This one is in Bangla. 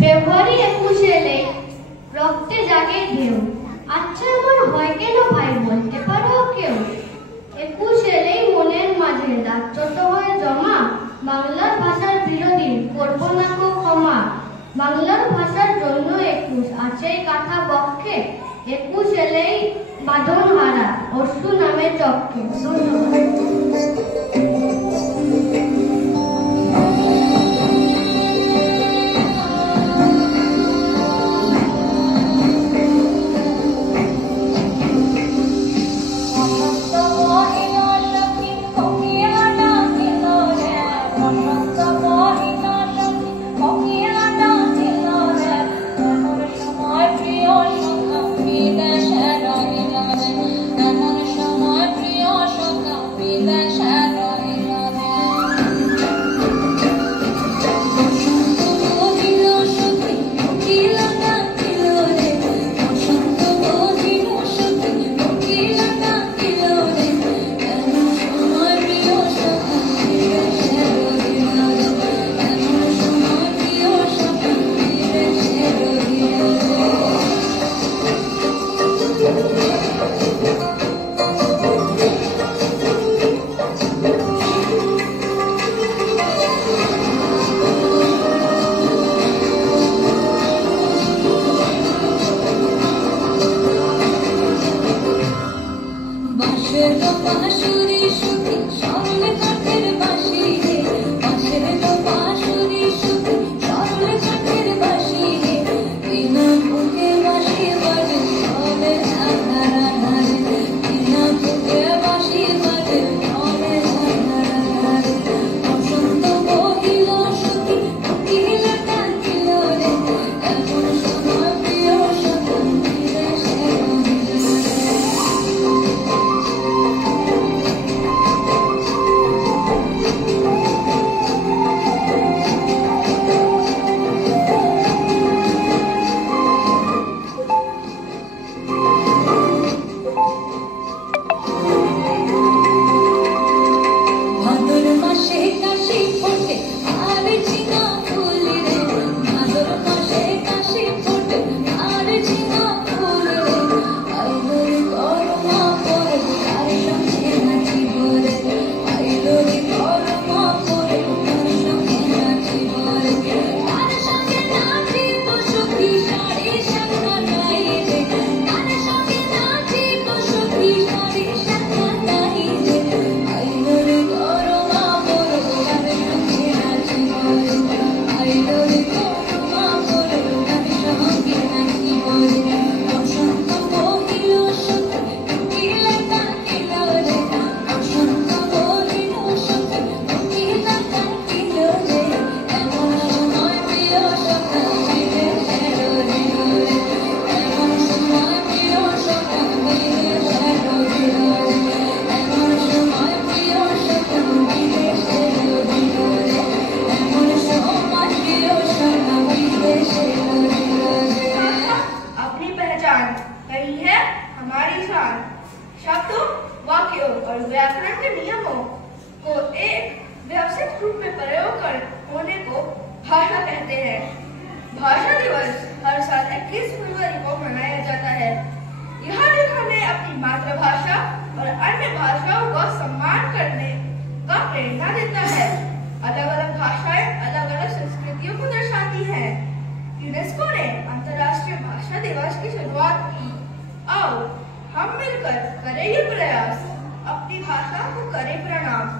ফেব্রুয়ারি 21 এলে রক্তে জাগে ঢেউ। আচ্ছা এমন হয় কেন ভাই, বলতে পারো কেউ? 21 এলেই মনের মাঝে দাগচোট হয়ে জমা, বাংলার ভাষার বিরোধী করব না কো ক্ষমা। বাংলার ভাষার জন্য 21 আছেই কাঁথা বক্ষে, 21 এলেই বাঁধন হারা অশ্রু নামে চক্ষে। ধন্যবাদ। That शब्दों, वाक्यों और व्याकरण के नियमों को एक व्यवस्थित रूप में प्रयोग होने को भाषा कहते हैं। भाषा दिवस हर साल 21 फरवरी को मनाया जाता है। यह दिन हमें अपनी मातृभाषा और अन्य भाषाओं का सम्मान करने का प्रेरणा देता है। अलग अलग भाषाएं अलग अलग संस्कृतियों को दर्शाती हैं। यूनेस्को ने अंतर्राष्ट्रीय भाषा दिवस की शुरुआत की। आओ हम मिलकर करें ये प्रयास, अपनी भाषा को करें प्रणाम।